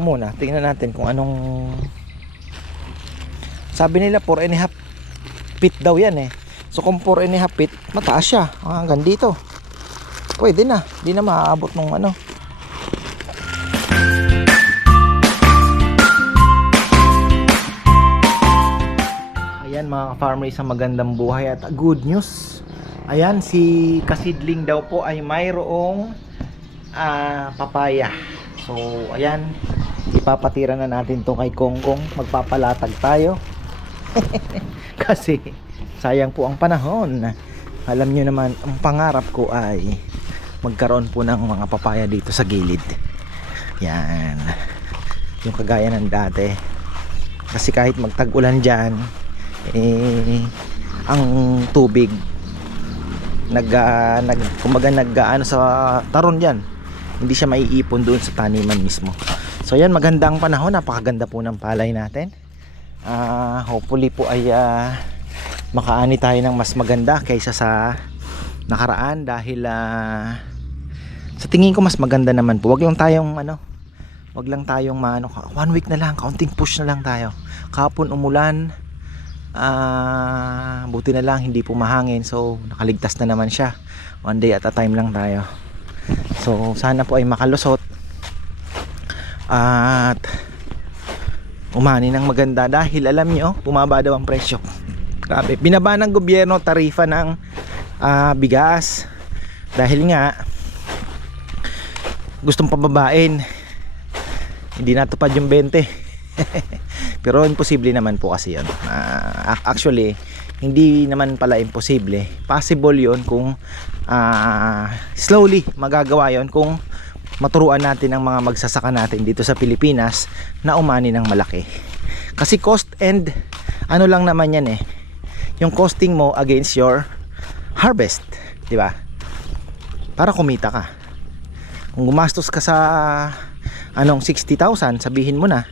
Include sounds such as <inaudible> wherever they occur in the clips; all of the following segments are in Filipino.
muna, tingnan natin kung anong sabi nila 4 and a half feet daw yan eh. So kung 4 and a half feet, mataas siya. Ah, hanggang dito. Pwede na. Di na maaabot nung ano. Ayan mga farmer isang magandang buhay at good news. Ayan si Kasidling daw po ay mayroong ah, papaya. So ayan, ipapatira na natin to kay Kongkong. Magpapalatag tayo. <laughs> Kasi sayang po ang panahon. Alam nyo naman, ang pangarap ko ay magkaroon po ng mga papaya dito sa gilid. Yan. Yung kagaya ng dati. Kasi kahit magtag-ulan dyan, eh, ang tubig nag, ah, nag kumbaga nag ah, ano sa taron diyan hindi siya maiipon doon sa taniman mismo so yan magandang panahon. Napakaganda po ng palay natin. Ah, hopefully po ay ah, makaani tayo ng mas maganda kaysa sa nakaraan dahil ah, sa tingin ko mas maganda naman po. Wag lang tayong ano wag lang tayong maano one week na lang kaunting push na lang tayo. Kahapon umulan ah buti na lang hindi po mahangin so nakaligtas na naman siya. One day at a time lang tayo. So sana po ay makalusot at umani ng maganda dahil alam nyo bumaba daw ang presyo. Grabe. Binaba ng gobyerno tarifa ng ah, bigas. Dahil nga gustong pababain. Hindi natupad yung 20 <laughs> pero imposible naman po kasi yun. Ac- actually hindi naman pala imposible. Possible yun kung ah, slowly magagawa yun kung maturuan natin ang mga magsasaka natin dito sa Pilipinas na umani ng malaki. Kasi cost and ano lang naman yan eh. Yung costing mo against your harvest di ba? Para kumita ka. Kung gumastos ka sa anong 60,000 sabihin mo na.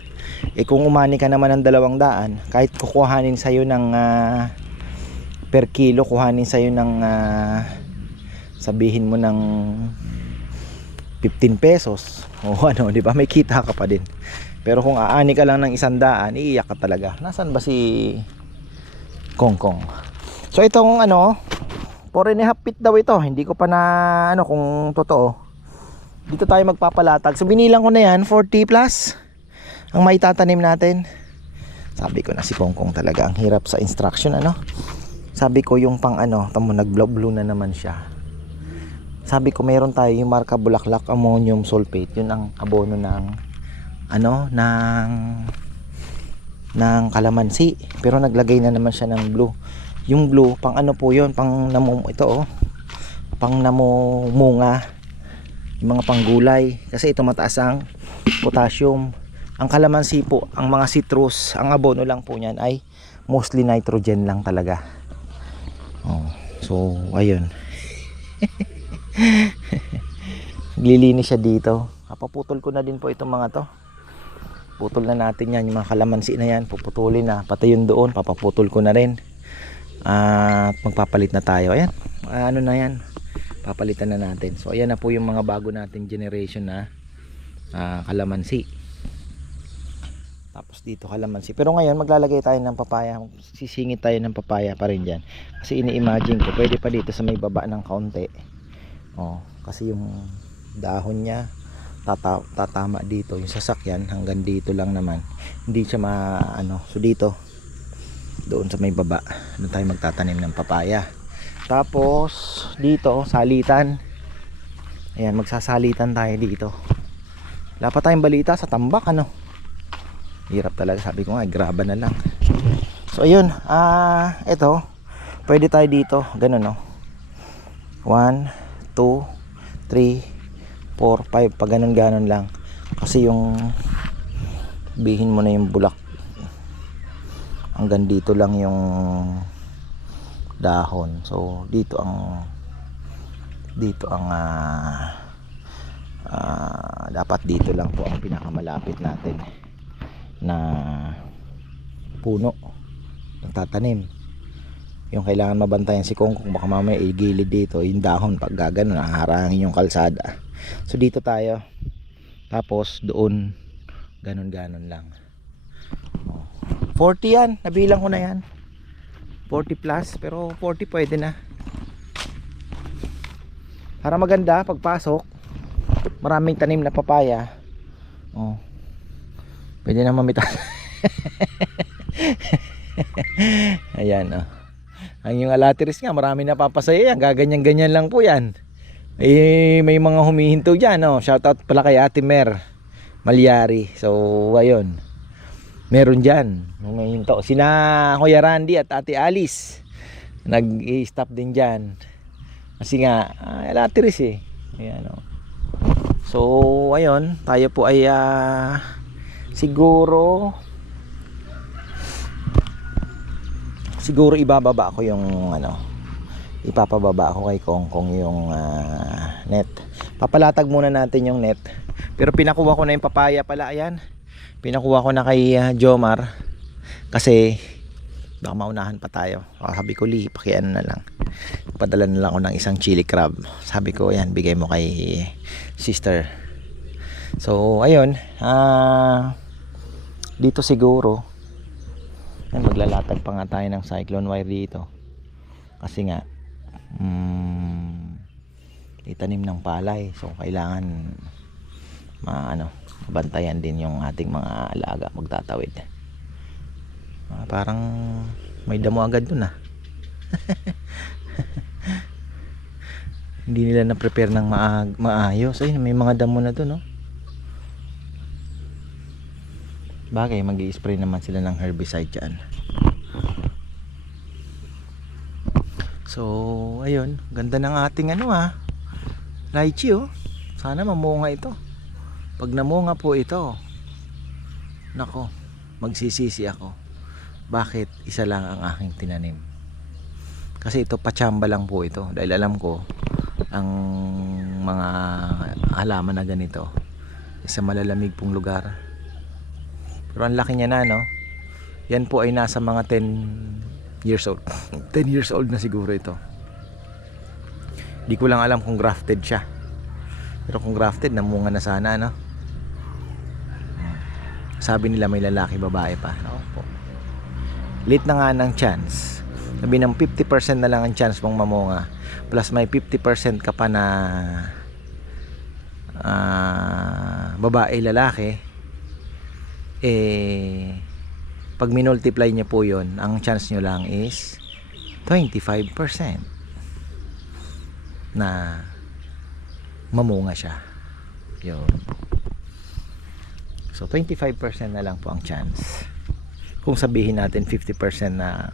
Eh kung umani ka naman ng dalawang daan kahit kukuhanin sa'yo ng ah, per kilo kuhanin sa'yo ng ah, sabihin mo ng 15 pesos. <laughs> O ano di ba? May kita ka pa din. Pero kung aani ka lang ng isang daan iiyak ka talaga. Nasan ba si Kongkong so itong ano 4 and a half feet daw ito. Hindi ko pa na ano kung totoo. Dito tayo magpapalatag. So binilang ko na yan 40 plus. Ang maitatanim natin. Sabi ko na si Kongkong talaga. Ang hirap sa instruction ano? Sabi ko yung pang ano tamo nag blue na naman siya sabi ko meron tayo yung marka bulaklak ammonium sulfate. Yun ang abono ng ano ng ng kalamansi. Pero naglagay na naman siya ng blue. Yung blue pang ano po yun? Pang namu ito oh. Pang namumunga. Yung mga panggulay. Kasi ito mataas ang potassium. Ang kalamansi po ang mga citrus ang abono lang po niyan ay mostly nitrogen lang talaga. Oh, so ayun <laughs> <laughs> Lilinis siya dito. Kapaputol ko na din po itong mga to. Putol na natin yan. Yung mga kalamansi na yan. Puputulin na. Pati yun doon. Papaputol ko na rin. At magpapalit na tayo. Ayan. Ano na yan. Papalitan na natin. So ayan na po yung mga bago nating generation na ah, kalamansi. Tapos dito kalamansi. Pero ngayon maglalagay tayo ng papaya. Sisingit tayo ng papaya pa rin dyan. Kasi ini-imagine ko. Pwede pa dito sa may baba ng kaunti. Oh, kasi yung dahon niya tata tatama dito yung sasakyan hanggang dito lang naman. Hindi siya ma ano so dito doon sa may baba doon tayo magtatanim ng papaya. Tapos dito salitan. Ayan magsasalitan tayo dito. Pa tayong balita sa tambak ano? Hirap talaga sabi ko nga graba na lang. So ayun ah ito pwede tayo dito ganun no? 1 2 3 4, 5 pag ganun ganon lang. Kasi yung bihin mo na yung bulak hanggang dito lang yung dahon. So dito ang dito ang ah, ah, dapat dito lang po ang pinakamalapit natin na puno ng tatanim yung kailangan mabantayan si Kong kung baka mamaya igilid dito yung dahon pag gagano naharangin yung kalsada so dito tayo tapos doon Ganon-ganon lang. Oh. 40 yan. Nabilang ko na yan. 40 plus. Pero 40 pwede na. Para maganda pagpasok. Maraming tanim na papaya. Oh. Pwede na mamita. <laughs> Ayan oh. Ang yung alatiris nga, marami napapasaya yan. Gaganyan-ganyan lang po yan. Eh, may mga humihinto dyan. Oh. Shoutout pala kay Ate Mer Malyari. So, ayun. Meron dyan. Humihinto. Sina Kuya Randy at Ate Alice. Nag-i-stop din dyan. Kasi nga, ah, alatiris eh. Ayan oh. So, ayun. Tayo po ay ah, siguro siguro ibababa ko yung ano ipapababa ko kay Kongkong yung ah, net. Papalatag muna natin yung net. Pero pinakuha ko na yung papaya pala ayan. Pinakuha ko na kay ah, Jomar. Kasi baka maunahan pa tayo. Ah, sabi ko li pakiano na lang. Padala na lang ako ng isang chili crab. Sabi ko ayan bigay mo kay sister. So ayun ah dito siguro yan, maglalatag pa nga tayo ng cyclone wire dito. Kasi nga mm, itanim ng palay. So kailangan ma ano bantayan din yung ating mga alaga magtatawid. Ah, parang may damo agad dun ah. <laughs> Hindi nila na prepare ng maag maayos. Ay may mga damo na dun no Bagay, mag spray naman sila ng herbicide dyan. So, ayun. Ganda ng ating ano ah. Lychee oh. Sana mamunga ito. Pag namunga po ito, nako, magsisisi ako. Bakit isa lang ang aking tinanim? Kasi ito pachamba lang po ito. Dahil alam ko, ang mga halaman na ganito, sa malalamig pong lugar, pero ang laki niya na, no? Yan po ay nasa mga 10 years old. <laughs> 10 years old na siguro ito. Di ko lang alam kung grafted siya. Pero kung grafted, namunga na sana, no? Sabi nila may lalaki, babae pa. Ako po. Late na nga ng chance. Sabi ng 50% na lang ang chance mong mamunga. Plus may 50% ka pa na ah, babae, lalaki eh pag minultiply niyo po yon ang chance nyo lang is 25% na mamunga siya. Yun. So 25% na lang po ang chance. Kung sabihin natin 50% na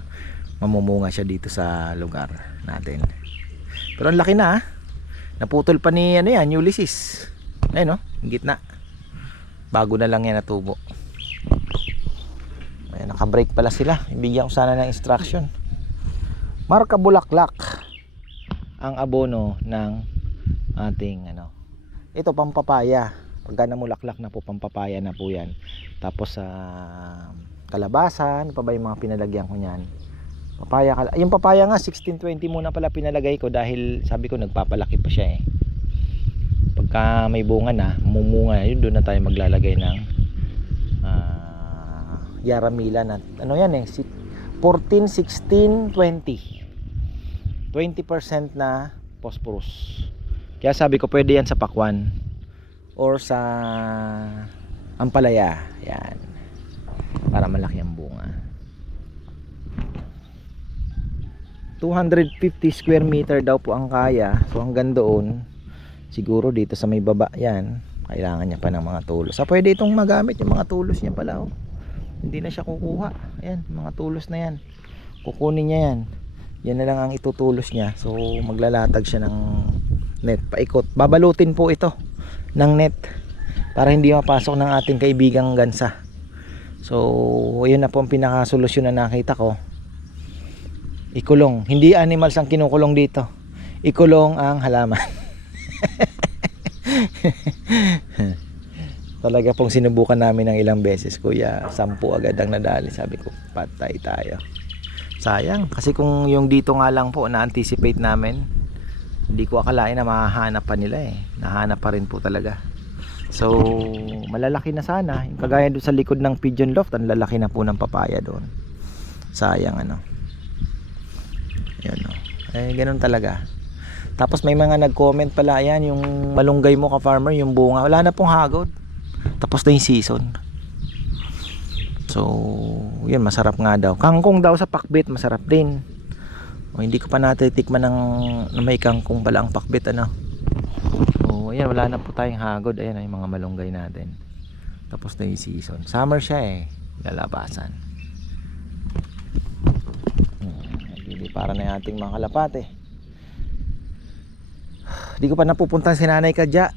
mamumunga siya dito sa lugar natin. Pero ang laki na ah. naputol pa ni ano yan Ulysses. Ayun no yung gitna. Bago na lang yan natubo Ayan, naka-brake pala sila. Ibigyan ko sana ng instruction. Marka bulaklak ang abono ng ating ano. Ito pampapaya. Pagka namulaklak na po pampapaya na po 'yan. Tapos sa kalabasan, ano pa ba yung mga pinalagyan ko niyan? Papaya yung papaya nga 1620 muna pala pinalagay ko dahil sabi ko nagpapalaki pa siya eh. Pagka may bunga na, mumunga yun doon na tayo maglalagay ng Yaramila na ano yan eh si- 14, 16, 20 20% na phosphorus. Kaya sabi ko pwede yan sa pakwan or sa ampalaya. Yan. Para malaki ang bunga. 250 square meter daw po ang kaya. So hanggang doon siguro dito sa may baba yan. Kailangan niya pa ng mga tulos sa pwede itong magamit yung mga tulos niya pala oh hindi na siya kukuha. Ayan mga tulos na yan. Kukunin niya yan. Yan na lang ang itutulos niya. So maglalatag siya ng net. Paikot. Babalutin po ito ng net para hindi mapasok ng ating kaibigang gansa. So yun na po ang pinakasolusyon na nakita ko. Ikulong. Hindi animals ang kinukulong dito. Ikulong ang halaman <laughs> talaga pong sinubukan namin ng ilang beses kuya sampu agad ang nadali sabi ko patay tayo sayang kasi kung yung dito nga lang po na anticipate namin hindi ko akalain na mahahanap pa nila eh nahanap pa rin po talaga So, malalaki na sana. Yung kagaya doon sa likod ng pigeon loft, ang lalaki na po ng papaya doon. Sayang ano. Yan o. Eh, ganun talaga. Tapos may mga nag-comment pala, yan, yung malunggay mo ka farmer, yung bunga, wala na pong hagod. Tapos na yung season. So, yun, masarap nga daw. Kangkong daw sa pakbit, masarap din. O, hindi ko pa natitikman ng na may kangkong pala ang pakbit, ano. So, ayan, wala na po tayong hagod. Ayan, yung mga malunggay natin. Tapos na yung season. Summer siya eh. Lalabasan. Hmm, hindi para na yung ating mga kalapate. Di ko pa napupunta si Nanay Kadya.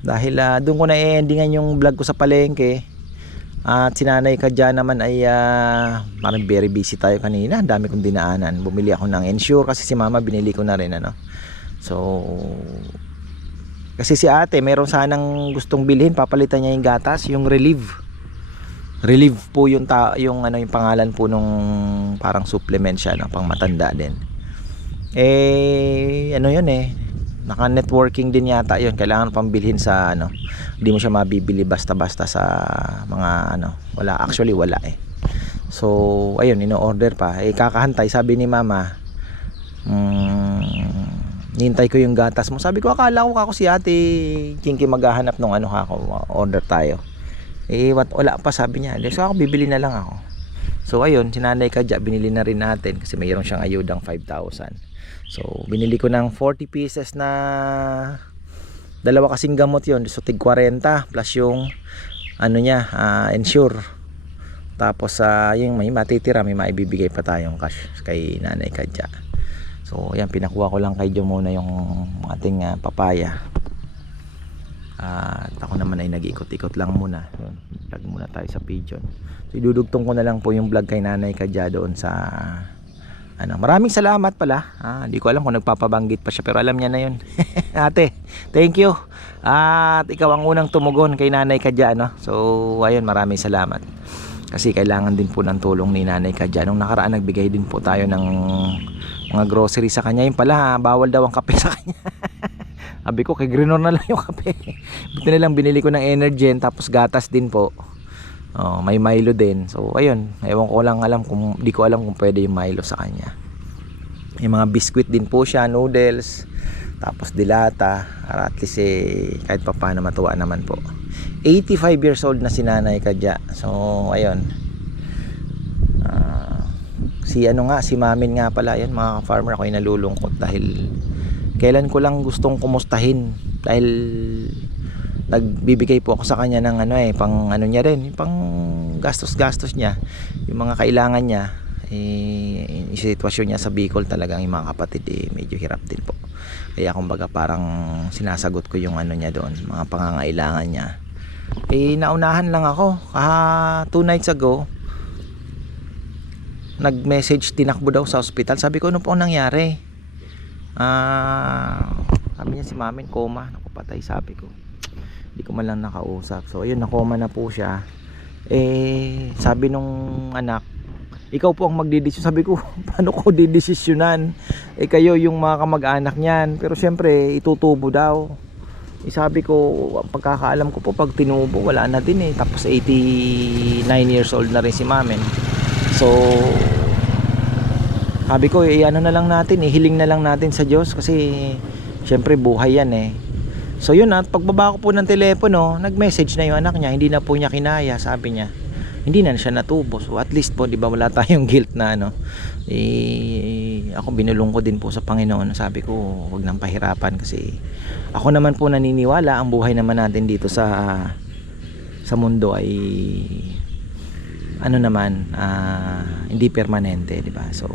Dahil ah, doon ko na i-endingan yung vlog ko sa palengke. At si Nanay Kadya naman ay ah, parang very busy tayo kanina. Dami kong dinaanan. Bumili ako ng ensure kasi si Mama binili ko na rin ano. So kasi si ate meron sanang gustong bilhin papalitan niya yung gatas yung relieve relieve po yung ta yung ano yung pangalan po nung parang supplement siya no pang matanda din eh ano yun eh naka networking din yata yun. Kailangan pang bilhin sa ano hindi mo siya mabibili basta basta sa mga ano wala. Actually wala eh. So ayun ino-order pa. Eh kakahantay. Sabi ni mama mm, nintay ko yung gatas mo. Sabi ko akala ko ako si ate Kinky maghahanap nung ano ako order tayo. Eh what, wala pa sabi niya. So ako bibili na lang ako. So ayun sinanay kadya binili na rin natin kasi mayroon siyang ayudang 5,000 so binili ko ng 40 pieces na dalawa kasing gamot yon so tig 40 plus yung ano niya ah, ensure tapos sa yung may matitira may maibibigay pa tayong cash kay nanay kadya So, ayan, pinakuha ko lang kay Jo muna yung ating ah, papaya. At ako naman ay nag-ikot-ikot lang muna. Yun, vlog muna tayo sa pigeon. So, idudugtong ko na lang po yung vlog kay Nanay Kadya doon sa ano, maraming salamat pala. Ah, hindi ko alam kung nagpapabanggit pa siya pero alam niya na 'yun. <laughs> Ate, thank you. At ikaw ang unang tumugon kay Nanay Kadya no. So, ayun, maraming salamat. Kasi kailangan din po ng tulong ni Nanay Kadya. Nung nakaraan nagbigay din po tayo ng mga grocery sa kanya. Yung pala, bawal daw ang kape sa <laughs> kanya. Sabi ko, kay Grenor na lang yung kape. <laughs> Buti na lang binili ko ng Energen, tapos gatas din po. Oh, may Milo din. So, ayun. Ewan ko lang alam kung, di ko alam kung pwede yung Milo sa kanya. Yung mga biscuit din po siya, noodles, tapos dilata. At least eh, kahit pa paano matuwa naman po. 85 years old na si Nanay Kadya. So, ayun. Ah, si ano nga si Mamin nga pala yan mga farmer ako ay nalulungkot dahil kailan ko lang gustong kumustahin dahil nagbibigay po ako sa kanya ng ano eh pang ano niya rin pang gastos gastos niya. Yung mga kailangan niya eh, yung sitwasyon niya sa Bicol talagang yung mga kapatid eh, medyo hirap din po. Kaya kumbaga parang sinasagot ko yung ano niya doon mga pangangailangan niya. Eh naunahan lang ako. Ah two nights ago nag-message tinakbo daw sa hospital sabi ko ano po ang nangyari? Ah sabi niya si mamin coma. Naku patay sabi ko hindi ko man lang nakausap. So ayun nakoma na po siya. Eh sabi nung anak ikaw po ang magdidesisyon sabi ko <laughs> paano ko didesisyonan eh kayo yung mga kamag-anak niyan. Pero syempre itutubo daw. Eh, sabi ko pagkakaalam ko po pag tinubo wala na din eh. Tapos 89 years old na rin si mamin. So sabi ko eh ano na lang natin, ihiling na lang natin sa Diyos kasi syempre buhay yan eh. So yun at pagbaba ko po ng telepono, nag-message na yung anak niya, hindi na po niya kinaya, sabi niya. Hindi na siya natubo. So at least po, 'di ba wala <laughs> tayong guilt na ano. Eh ako binulong ko din po sa Panginoon. Sabi ko, wag nang pahirapan kasi ako naman po naniniwala ang buhay naman natin dito sa sa mundo ay ano naman ah, hindi permanente, 'di ba? So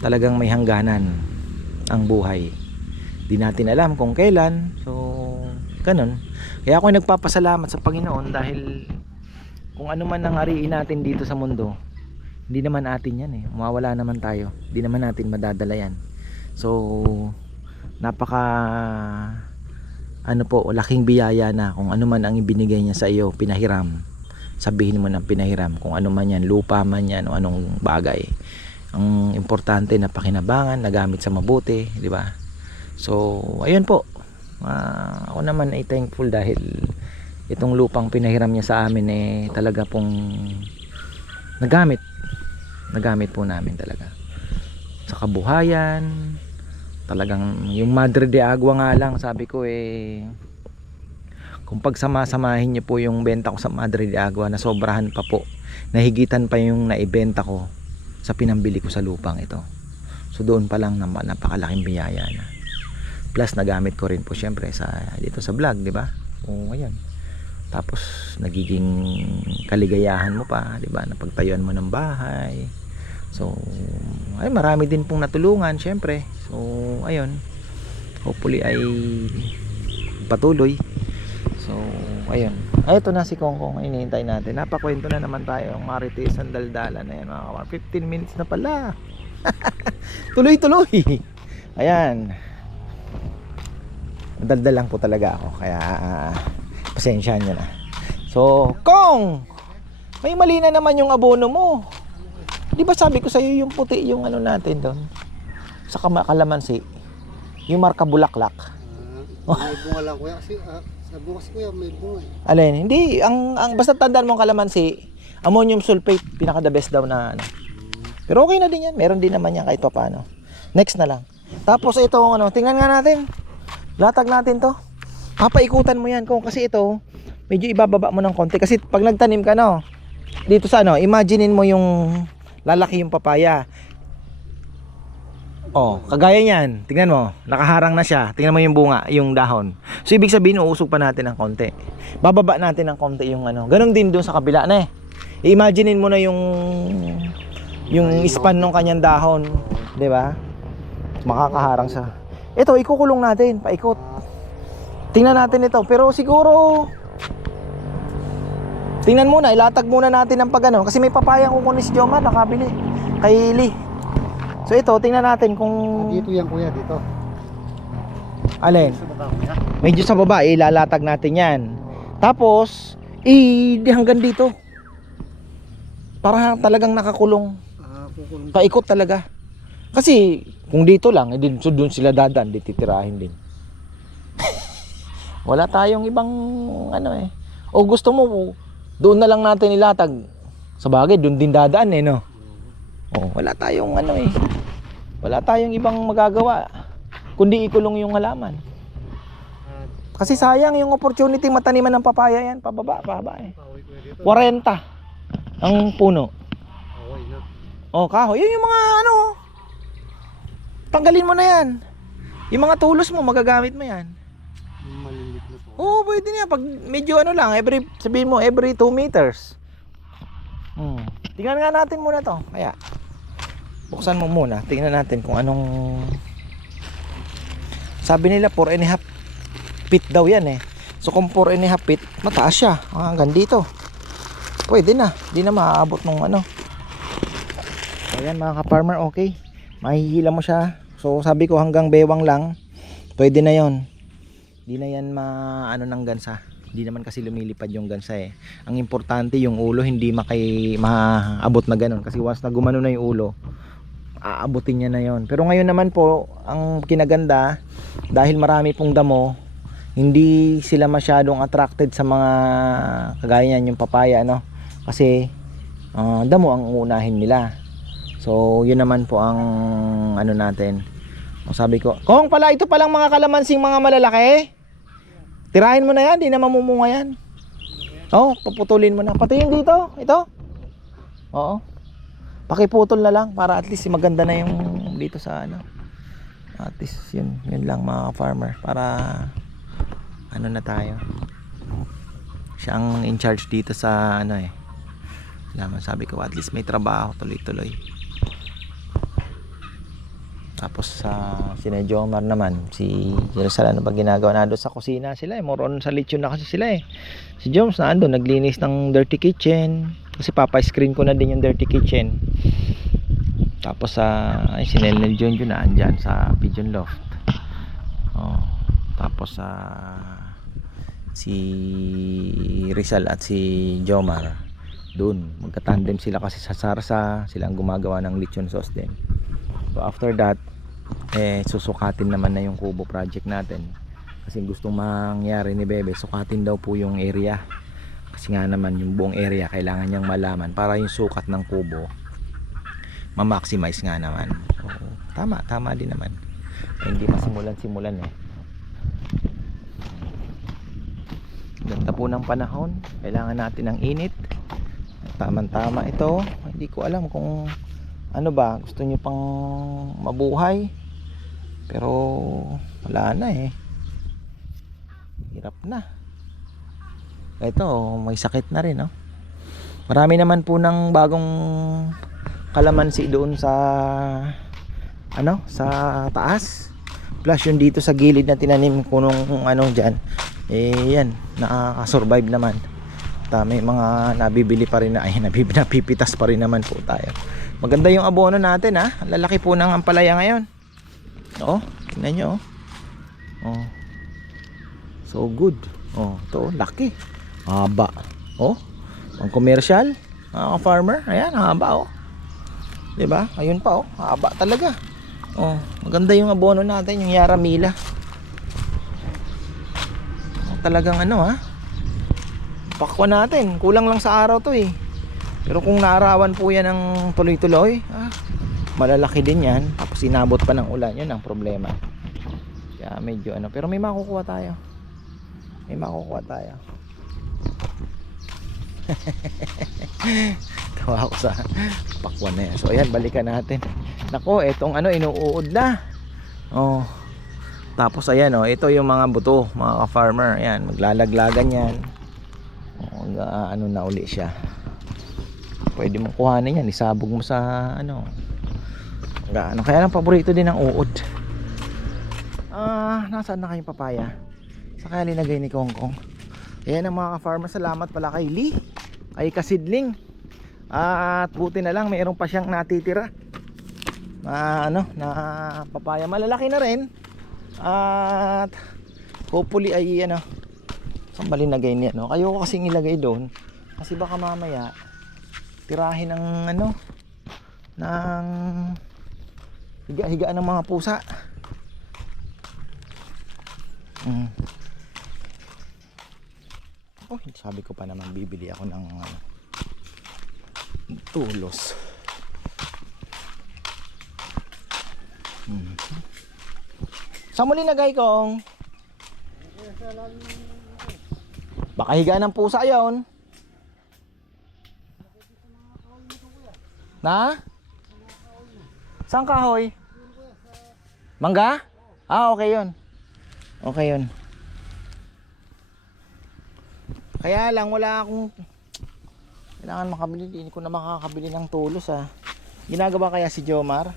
talagang may hangganan ang buhay. Di natin alam kung kailan. So ganun. Kaya ako nagpapasalamat sa Panginoon dahil kung ano man ang ariin natin dito sa mundo, hindi naman atin yan eh. Mawawala naman tayo. Hindi naman natin madadala yan. So napaka ano po, laking biyaya na kung ano man ang ibinigay niya sa iyo, pinahiram sabihin mo ng pinahiram kung ano man yan lupa man yan o anong bagay ang importante na pakinabangan nagamit sa mabuti di ba so ayun po. Ah, ako naman ay thankful dahil itong lupang pinahiram niya sa amin eh talaga pong nagamit. Nagamit po namin talaga. Sa kabuhayan talagang yung Madre de Agua nga lang sabi ko eh kung pagsama-samahin niyo po yung benta ko sa Madre de Agua na sobrahan pa po. Nahigitan pa yung naibenta ko sa pinambili ko sa lupang ito. So doon pa lang napakalaking biyaya na plus nagamit ko rin po syempre sa dito sa vlog di ba? O ayan. Tapos nagiging kaligayahan mo pa di ba? Napagtayuan mo ng bahay. So ay marami din pong natulungan syempre. So ayun. Hopefully ay patuloy. So ayun. Ay ito na si Kongkong inihintay natin. Napakwento na naman tayo ang Marites ang daldala na yan mga kawan 15 minutes na pala. <laughs> Tuloy tuloy ayan daldal lang po talaga ako kaya ah, pasensyahan nyo na. So Kong! May mali na naman yung abono mo. Di ba sabi ko sa'yo yung puti yung ano natin doon? Sa kalamansi. Yung marka bulaklak. Ah, may bunga lang kuya kasi ah, sa bukas kuya may bunga eh. alin? Hindi ang, ang basta tandaan mo ang kalamansi ammonium sulfate pinaka the best daw na ano. Pero okay na din yan meron din naman yan kahit pa paano next na lang. Tapos ito ano tingnan nga natin latag natin to papaikutan mo yan kung kasi ito medyo ibababa mo ng konti kasi pag nagtanim ka no dito sa ano imaginein mo yung lalaki yung papaya Oh, kagaya niyan. Tingnan mo, nakaharang na siya. Tingnan mo yung bunga, yung dahon. So ibig sabihin uusog pa natin ng konti. Bababa natin ng konti yung ano. Ganon din doon sa kabila na eh. Imaginein mo na yung yung span ng kanyang dahon, 'di ba? Makakaharang sa. Ito, ikukulong natin, paikot. Tingnan natin ito, pero siguro Tingnan muna, ilatag muna natin ang pagano kasi may papaya ko kunis Joma nakabili kay Lee. So ito, tingnan natin kung dito yan kuya dito. alin. Medyo sa baba, ilalatag natin yan. Tapos, i di hanggang dito. Para talagang nakakulong. Ah, kukulong. Paikot talaga. Kasi, kung dito lang, eh, din, so doon sila dadan, di titirahin din. <laughs> Wala tayong ibang, ano eh. O gusto mo, doon na lang natin ilatag. Sa bagay, doon din dadaan eh, no? Oh, wala tayong ano eh. Wala tayong ibang magagawa. Kundi ikulong yung halaman. Kasi sayang yung opportunity mataniman ng papaya yan. Pababa, pababa eh. kahoy kuya dito. 40 ang puno. Oh, kahoy. Yun yung mga ano. Tanggalin mo na yan. Yung mga tulos mo, magagamit mo yan. Maliliit na po. Oo, pwede na yan. Pag medyo ano lang, every, sabihin mo, every 2 meters. Hmm. Tingnan nga natin muna to. Kaya, buksan mo muna. Tingnan natin kung anong... Sabi nila, 4 and a half feet daw yan eh. So kung 4 and a half feet, mataas siya. Ah, Hanggang dito. Pwede na. Di na maaabot nung ano. Ayan mga ka-farmer, okay. Mahihila mo siya. So sabi ko hanggang bewang lang. Pwede na yon. Di na yan ma ano ng gansa. Di naman kasi lumilipad yung gansa eh. Ang importante yung ulo hindi makay maabot na ganun kasi once na gumano na yung ulo, aabutin niya na yon. Pero ngayon naman po, ang kinaganda dahil marami pong damo, hindi sila masyadong attracted sa mga kagaya niyan yung papaya no. Kasi ah, damo ang uunahin nila. So, yun naman po ang ano natin. Sabi ko, Kung pala ito palang mga kalamansing mga malalaki. Tirahin mo na yan, di na mamumunga yan. Oh, paputulin mo na. Pati yung dito, ito. Oo. Pakiputol na lang para at least maganda na yung dito sa ano. At least yun, yun lang mga farmer para ano na tayo. Siya ang in charge dito sa ano eh. Laman sabi ko at least may trabaho tuloy-tuloy. Tapos sa si Jomar naman, si Jerusalem ano ba ginagawa na doon sa kusina sila eh. More on sa lechon na kasi sila eh. Si Joms na doon naglinis ng dirty kitchen. Kasi papa-screen ko na din yung dirty kitchen. Tapos sa ay si Nelnel John John na andyan sa Pigeon Loft. Oh. Tapos sa si Rizal at si Jomar doon magka-tandem sila kasi sa Sarsa sila ang gumagawa ng lechon sauce din so after that eh susukatin naman na yung kubo project natin Kasi gustong mangyari ni Bebe, sukatin daw po yung area. Kasi nga naman yung buong area kailangan niyang malaman para yung sukat ng kubo ma-maximize nga naman. So, tama, tama din naman. Eh, hindi masimulan-simulan eh. Ganda po ng panahon. Kailangan natin ng init. Tamang-tama ito. Hindi ko alam kung ano ba, gusto niyo pang mabuhay. Pero wala na eh. Hirap na. Ito, may sakit na rin, no? Marami naman po ng bagong kalamansi doon sa ano, sa taas. Plus yung dito sa gilid na tinanim ko nung ano diyan. Eh yan, nakaka-survive naman. Ta may mga nabibili pa rin na ay <laughs> nabibili napipitas pa rin naman po tayo. Maganda yung abono natin ha. Ang lalaki po ng ampalaya ngayon. Oo, tingnan nyo. Oh. oh. So good. Oh, to laki. Haba. Oh. Pang commercial, mga farmer, ayan, haba oh. 'Di ba? Ayun pa oh, haba talaga. Oh, maganda yung abono natin, yung Yaramila. Oh, talagang ano ha? Pakwa natin, kulang lang sa araw 'to eh. Pero kung naarawan po yan ng tuloy-tuloy, ah, malalaki din yan. Tapos inabot pa ng ulan, yun ang problema. Kaya medyo ano, pero may makukuha tayo. May makukuha tayo. <laughs> Tawa ako sa pakwan na yan. So ayan, balikan natin. Nako, etong ano, inuuod na. Oh. Tapos ayan oh, ito yung mga buto, mga ka-farmer. Ayan, maglalaglagan yan. Oh, mag- ano na uli siya. Pwede mo kuhanin yan, isabog mo sa ano. Ga- Ano kaya lang paborito din ng uod. Ah, nasaan na kayong papaya? Sa kaya linagay ni Kong Kong. Ayan ang mga ka-farmer, salamat pala kay Lee. Ay kasidling. At buti na lang mayroon pa siyang natitira. Na ano, na papaya malalaki na rin. At hopefully ay ano, saan ba linagay niya no? Ayoko kasing ilagay doon kasi baka mamaya tirahin ng ano ng higa-higaan ng mga pusa. Mm. Oh, sabi ko pa naman bibili ako ng ano, tulos. Mm. Saan mo linagay kong? Baka higa ng pusa yon. Na? Saan kahoy? Mangga? Ah, okay yun. Okay yun. Kaya lang wala akong kailangan makabili. Hindi ko na makakabili ng tulos ah. Ginagawa kaya si Jomar?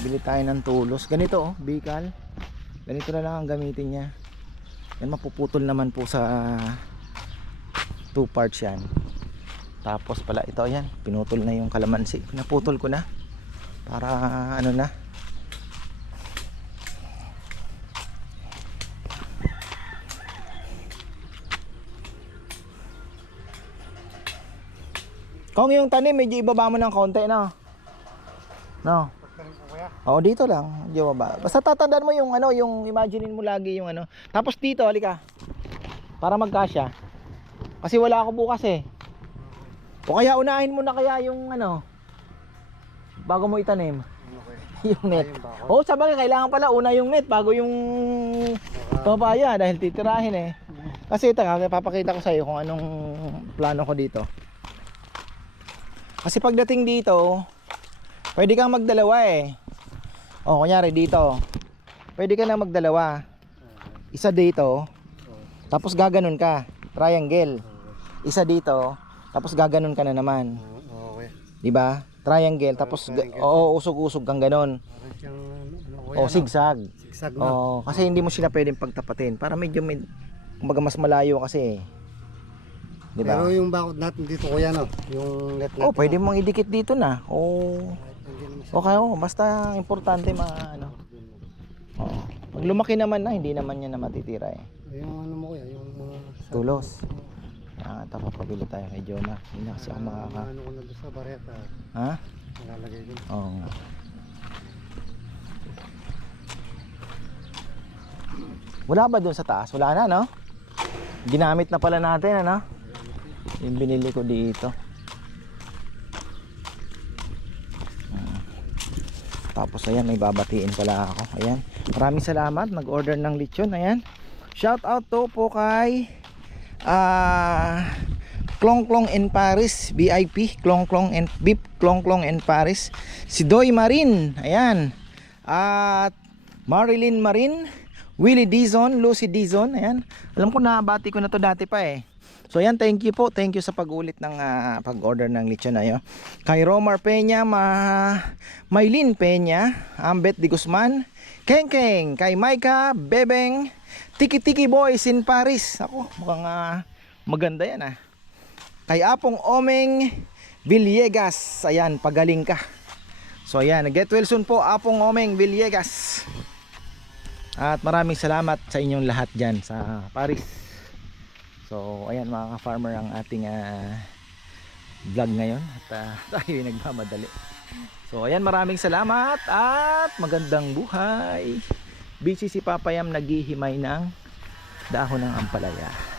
Bili tayo ng tulos. Ganito oh, bikal. Ganito na lang ang gamitin niya. Yan mapuputol naman po sa two parts yan. Tapos pala ito yan, pinutol na yung kalamansi. Pinaputol ko na para ano na. Kung yung tanim, medyo ibaba mo ng konti. No. Kuya. Oo, dito lang. Medyo baba. Basta tatandaan mo yung ano, yung imaginein mo lagi yung ano. Tapos dito, halika. Para magkasya. Kasi wala ako bukas eh. O kaya unahin mo na kaya yung ano, bago mo itanim. Kuya? <laughs> yung net. Oo, sabagay, kailangan pala una yung net bago yung papaya dahil titirahin eh. Kasi ito nga, papakita ko sa iyo kung anong plano ko dito. Kasi pagdating dito, pwede kang magdalawa eh. O, kunyari dito. Pwede ka na magdalawa. Isa dito, tapos gaganon ka. Triangle. Isa dito, tapos gaganon ka na naman. Oo kuya. 'Di ba? Triangle, tapos triangle. oo, usog-usog kang ganon. Siyang ano kuya. O, no? zigzag. Sigsag na. Oo, kasi hindi mo sila pwedeng pagtapatin para medyo may kumbaga mas malayo kasi. 'Di ba? Pero yung bakod natin dito kuya no, yung net natin. Oh, pwede mong idikit dito na. Oh. Siya. Okay, oh, basta importante ma ano. Oo. Pag lumaki naman na, hindi naman yan na matitira eh. Yung ano mo kuya, yung mga Tulos. Ah, tapos pabili tayo kay Joma. Hindi na kasi ako makaka... Ano ko na doon sa bareta. Ha? Nalalagay din. Oo nga. Wala ba doon sa taas? Wala na, no? Ginamit na pala natin, ano? Yung binili ko dito. Ah. Tapos ayan, may babatiin pala ako. Ayan. Maraming salamat. Nag-order ng lechon. Ayan. Shout out to po kay ah Klong Klong in Paris, VIP, Klong Klong and VIP, Klong Klong in Paris. Si Doy Marin, ayan. At Marilyn Marin, Willie Dizon, Lucy Dizon, ayan. Alam ko nabati ko na to dati pa eh. So ayan, thank you po. Thank you sa pag-ulit ng ah, pag-order ng lechon na yun. Kay Romar Peña, ma Maylin Peña, Ambet Di Guzman, Keng Keng, kay Maika, Bebeng, Tiki Tiki Boys in Paris. Ako, mukhang ah, maganda yan ah. Kay Apong Omeng Villegas. Ayan, pagaling ka. So ayan, get well soon po Apong Omeng Villegas. At maraming salamat sa inyong lahat dyan sa Paris. So ayan mga ka-farmer ang ating ah, vlog ngayon. At ah, <laughs> tayo ay nagmamadali. So ayan, maraming salamat at magandang buhay. Busy si Papayam naghihimay ng dahon ng ampalaya.